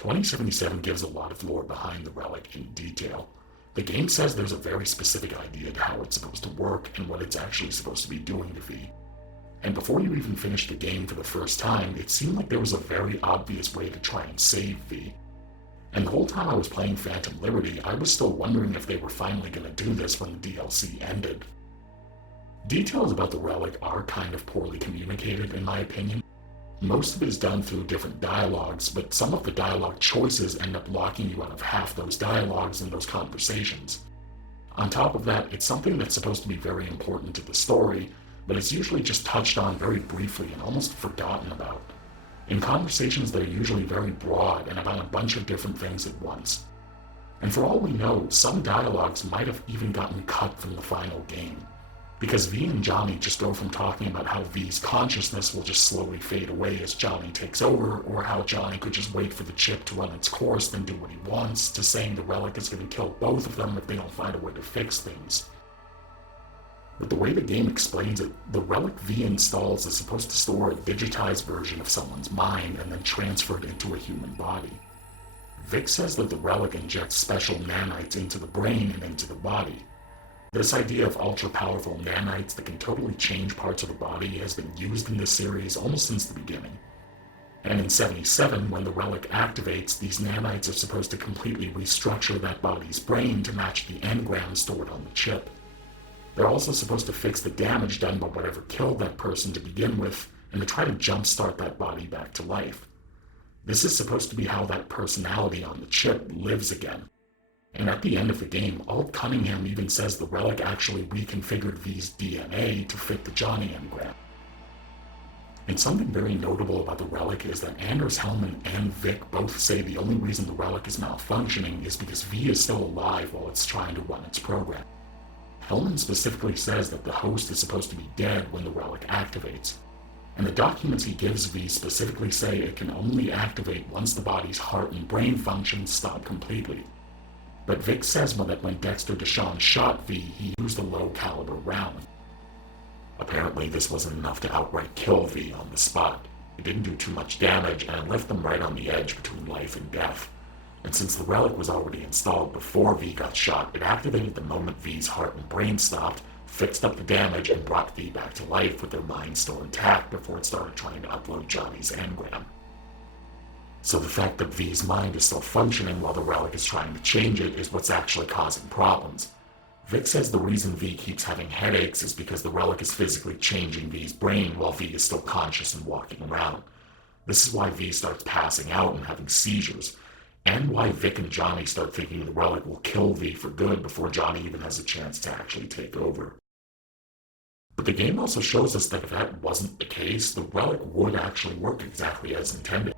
2077 gives a lot of lore behind the relic in detail. The game says there's a very specific idea to how it's supposed to work and what it's actually supposed to be doing to V. And before you even finish the game for the first time, it seemed like there was a very obvious way to try and save V. And the whole time I was playing Phantom Liberty, I was still wondering if they were finally going to do this when the DLC ended. Details about the relic are kind of poorly communicated in my opinion. Most of it is done through different dialogues, but some of the dialogue choices end up locking you out of half those dialogues and those conversations. On top of that, it's something that's supposed to be very important to the story, but it's usually just touched on very briefly and almost forgotten about. In conversations, they're usually very broad and about a bunch of different things at once. And for all we know, some dialogues might have even gotten cut from the final game, because V and Johnny just go from talking about how V's consciousness will just slowly fade away as Johnny takes over, or how Johnny could just wait for the chip to run its course then do what he wants, to saying the relic is going to kill both of them if they don't find a way to fix things. But the way the game explains it, the relic V installs is supposed to store a digitized version of someone's mind and then transfer it into a human body. Vic says that the relic injects special nanites into the brain and into the body. This idea of ultra-powerful nanites that can totally change parts of the body has been used in this series almost since the beginning. And in 77, when the relic activates, these nanites are supposed to completely restructure that body's brain to match the engram stored on the chip. They're also supposed to fix the damage done by whatever killed that person to begin with, and to try to jumpstart that body back to life. This is supposed to be how that personality on the chip lives again. And at the end of the game, Alt Cunningham even says the relic actually reconfigured V's DNA to fit the Johnny engram. And something very notable about the relic is that Anders Hellman and Vic both say the only reason the relic is malfunctioning is because V is still alive while it's trying to run its program. Hellman specifically says that the host is supposed to be dead when the relic activates, and the documents he gives V specifically say it can only activate once the body's heart and brain functions stop completely. But Vic says that when Dexter Deshawn shot V, he used a low-caliber round. Apparently, this wasn't enough to outright kill V on the spot. It didn't do too much damage, and it left them right on the edge between life and death. And since the relic was already installed before V got shot, it activated the moment V's heart and brain stopped, fixed up the damage, and brought V back to life with their mind still intact before it started trying to upload Johnny's engram. So the fact that V's mind is still functioning while the relic is trying to change it is what's actually causing problems. Vic says the reason V keeps having headaches is because the relic is physically changing V's brain while V is still conscious and walking around. This is why V starts passing out and having seizures, and why Vic and Johnny start thinking the relic will kill V for good before Johnny even has a chance to actually take over. But the game also shows us that if that wasn't the case, the relic would actually work exactly as intended.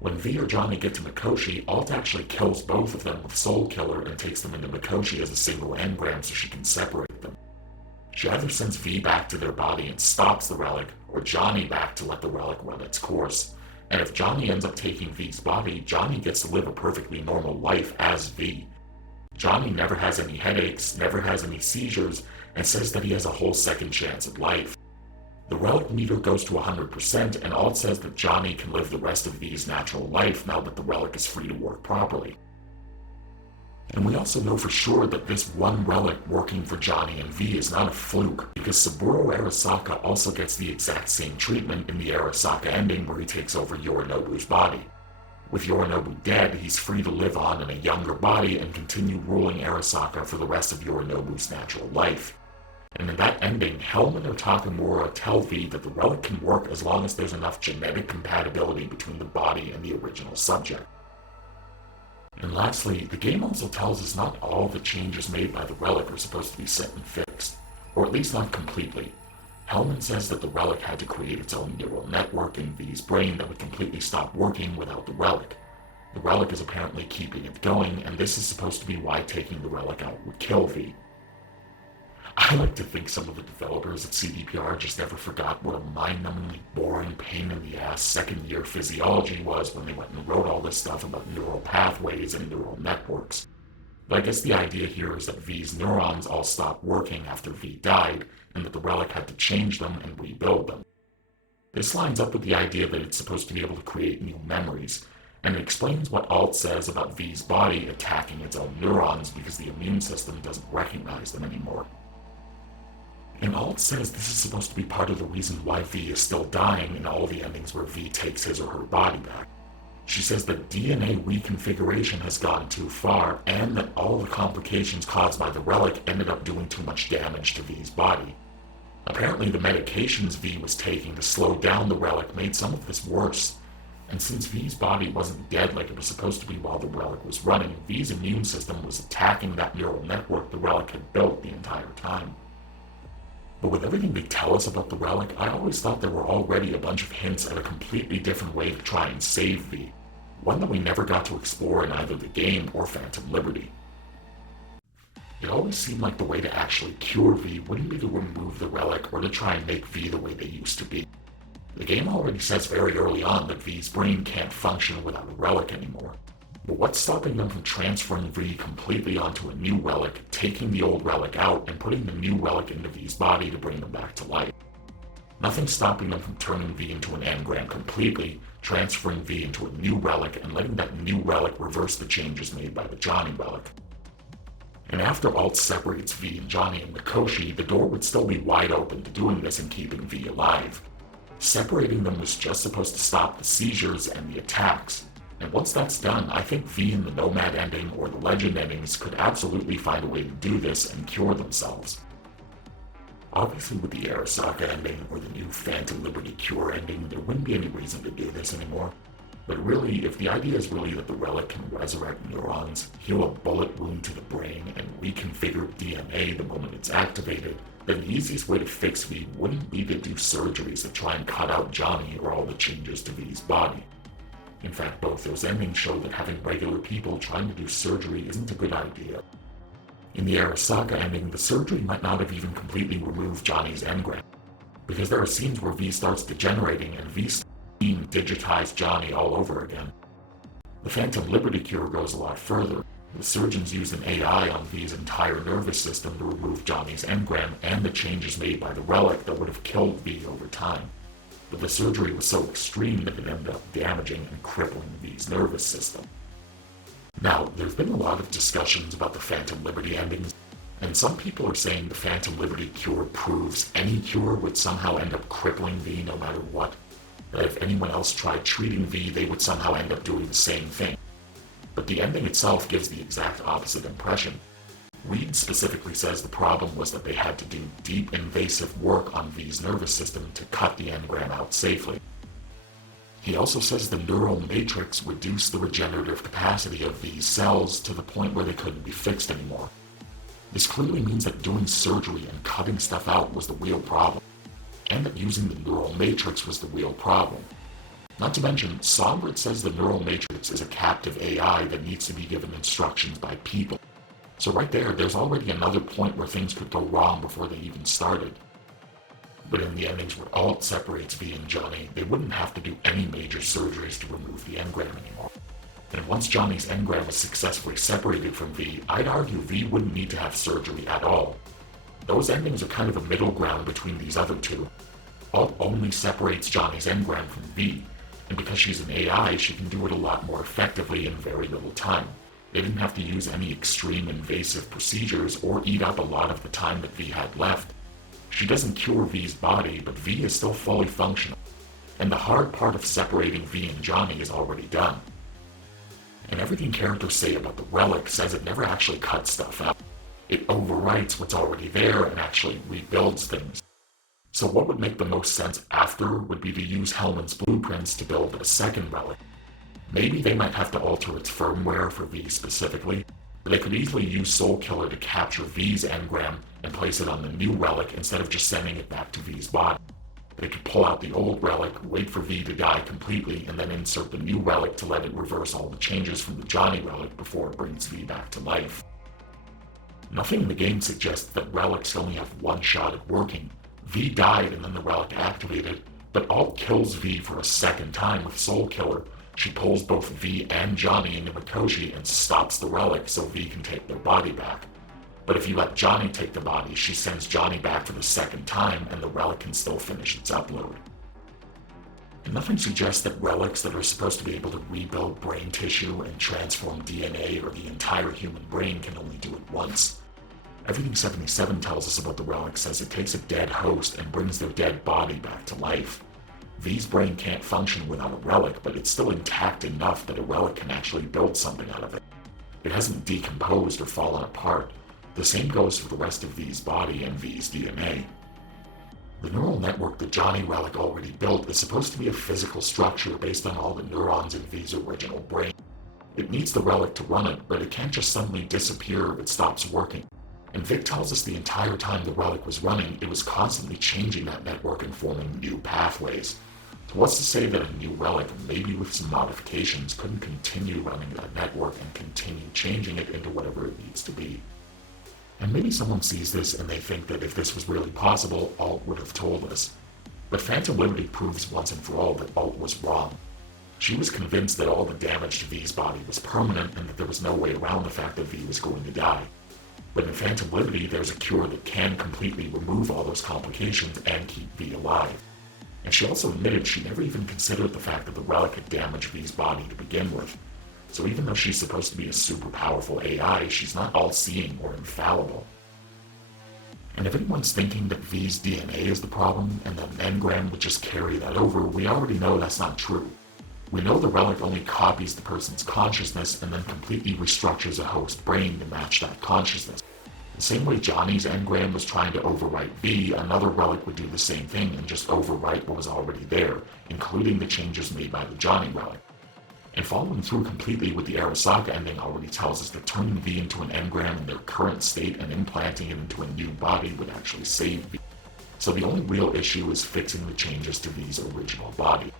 When V or Johnny get to Mikoshi, Alt actually kills both of them with Soul Killer and takes them into Mikoshi as a single engram so she can separate them. She either sends V back to their body and stops the relic, or Johnny back to let the relic run its course. And if Johnny ends up taking V's body, Johnny gets to live a perfectly normal life as V. Johnny never has any headaches, never has any seizures, and says that he has a whole second chance at life. The relic meter goes to 100%, and Alt says that Johnny can live the rest of V's natural life now that the relic is free to work properly. And we also know for sure that this one relic working for Johnny and V is not a fluke, because Saburo Arasaka also gets the exact same treatment in the Arasaka ending where he takes over Yorinobu's body. With Yorinobu dead, he's free to live on in a younger body and continue ruling Arasaka for the rest of Yorinobu's natural life. And in that ending, Hellman or Takamura tell V that the relic can work as long as there's enough genetic compatibility between the body and the original subject. And lastly, the game also tells us not all the changes made by the relic are supposed to be set and fixed, or at least not completely. Hellman says that the relic had to create its own neural network in V's brain that would completely stop working without the relic. The relic is apparently keeping it going, and this is supposed to be why taking the relic out would kill V. I like to think some of the developers at CDPR just never forgot what a mind-numbingly boring pain in the ass second-year physiology was when they went and wrote all this stuff about neural pathways and neural networks. But I guess the idea here is that V's neurons all stopped working after V died, and that the relic had to change them and rebuild them. This lines up with the idea that it's supposed to be able to create new memories, and it explains what Alt says about V's body attacking its own neurons because the immune system doesn't recognize them anymore. And Alt says this is supposed to be part of the reason why V is still dying in all the endings where V takes his or her body back. She says that DNA reconfiguration has gone too far, and that all the complications caused by the relic ended up doing too much damage to V's body. Apparently the medications V was taking to slow down the relic made some of this worse, and since V's body wasn't dead like it was supposed to be while the relic was running, V's immune system was attacking that neural network the relic had built the entire time. But with everything they tell us about the relic, I always thought there were already a bunch of hints at a completely different way to try and save V, one that we never got to explore in either the game or Phantom Liberty. It always seemed like the way to actually cure V wouldn't be to remove the relic or to try and make V the way they used to be. The game already says very early on that V's brain can't function without a relic anymore. But what's stopping them from transferring V completely onto a new relic, taking the old relic out, and putting the new relic into V's body to bring them back to life? Nothing's stopping them from turning V into an engram completely, transferring V into a new relic, and letting that new relic reverse the changes made by the Johnny relic. And after Alt separates V and Johnny and Mikoshi, the door would still be wide open to doing this and keeping V alive. Separating them was just supposed to stop the seizures and the attacks, and once that's done, I think V in the Nomad ending or the Legend endings could absolutely find a way to do this and cure themselves. Obviously with the Arasaka ending or the new Phantom Liberty Cure ending, there wouldn't be any reason to do this anymore. But really, if the idea is really that the relic can resurrect neurons, heal a bullet wound to the brain, and reconfigure DNA the moment it's activated, then the easiest way to fix V wouldn't be to do surgeries that try and cut out Johnny or all the changes to V's body. In fact, both those endings show that having regular people trying to do surgery isn't a good idea. In the Arasaka ending, the surgery might not have even completely removed Johnny's engram, because there are scenes where V starts degenerating and V starts seeing digitized Johnny all over again. The Phantom Liberty Cure goes a lot further. The surgeons used an AI on V's entire nervous system to remove Johnny's engram and the changes made by the relic that would have killed V over time. But the surgery was so extreme that it ended up damaging and crippling V's nervous system. Now, there's been a lot of discussions about the Phantom Liberty endings, and some people are saying the Phantom Liberty Cure proves any cure would somehow end up crippling V no matter what. That if anyone else tried treating V, they would somehow end up doing the same thing. But the ending itself gives the exact opposite impression. Reed specifically says the problem was that they had to do deep invasive work on V's nervous system to cut the engram out safely. He also says the neural matrix reduced the regenerative capacity of V's cells to the point where they couldn't be fixed anymore. This clearly means that doing surgery and cutting stuff out was the real problem, and that using the neural matrix was the real problem. Not to mention, Sombrit says the neural matrix is a captive AI that needs to be given instructions by people. So right there's already another point where things could go wrong before they even started. But in the endings where Alt separates V and Johnny, they wouldn't have to do any major surgeries to remove the engram anymore. And once Johnny's engram is successfully separated from V, I'd argue V wouldn't need to have surgery at all. Those endings are kind of a middle ground between these other two. Alt only separates Johnny's engram from V, and because she's an AI, she can do it a lot more effectively in very little time. They didn't have to use any extreme invasive procedures or eat up a lot of the time that V had left. She doesn't cure V's body, but V is still fully functional, and the hard part of separating V and Johnny is already done. And everything characters say about the Relic says it never actually cuts stuff out. It overwrites what's already there and actually rebuilds things. So what would make the most sense after would be to use Hellman's blueprints to build a second Relic. Maybe they might have to alter its firmware for V specifically, but they could easily use Soulkiller to capture V's engram and place it on the new Relic instead of just sending it back to V's body. They could pull out the old Relic, wait for V to die completely, and then insert the new Relic to let it reverse all the changes from the Johnny Relic before it brings V back to life. Nothing in the game suggests that Relics only have one shot at working. V died and then the Relic activated, but Alt kills V for a second time with Soulkiller. She pulls both V and Johnny into Mikoshi and stops the Relic so V can take their body back. But if you let Johnny take the body, she sends Johnny back for the second time and the Relic can still finish its upload. And nothing suggests that relics that are supposed to be able to rebuild brain tissue and transform DNA or the entire human brain can only do it once. Everything 77 tells us about the relic says it takes a dead host and brings their dead body back to life. V's brain can't function without a relic, but it's still intact enough that a relic can actually build something out of it. It hasn't decomposed or fallen apart. The same goes for the rest of V's body and V's DNA. The neural network that Johnny Relic already built is supposed to be a physical structure based on all the neurons in V's original brain. It needs the relic to run it, but it can't just suddenly disappear if it stops working. And Vic tells us the entire time the relic was running, it was constantly changing that network and forming new pathways. So what's to say that a new relic, maybe with some modifications, couldn't continue running that network and continue changing it into whatever it needs to be? And maybe someone sees this and they think that if this was really possible, Alt would have told us. But Phantom Liberty proves once and for all that Alt was wrong. She was convinced that all the damage to V's body was permanent and that there was no way around the fact that V was going to die. But in Phantom Liberty, there's a cure that can completely remove all those complications and keep V alive. And she also admitted she never even considered the fact that the relic had damaged V's body to begin with. So even though she's supposed to be a super powerful AI, she's not all-seeing or infallible. And if anyone's thinking that V's DNA is the problem and that an engram would just carry that over, we already know that's not true. We know the relic only copies the person's consciousness and then completely restructures a host brain to match that consciousness. The same way Johnny's engram was trying to overwrite V, another relic would do the same thing and just overwrite what was already there, including the changes made by the Johnny relic. And following through completely with the Arasaka ending already tells us that turning V into an engram in their current state and implanting it into a new body would actually save V. So the only real issue is fixing the changes to V's original body.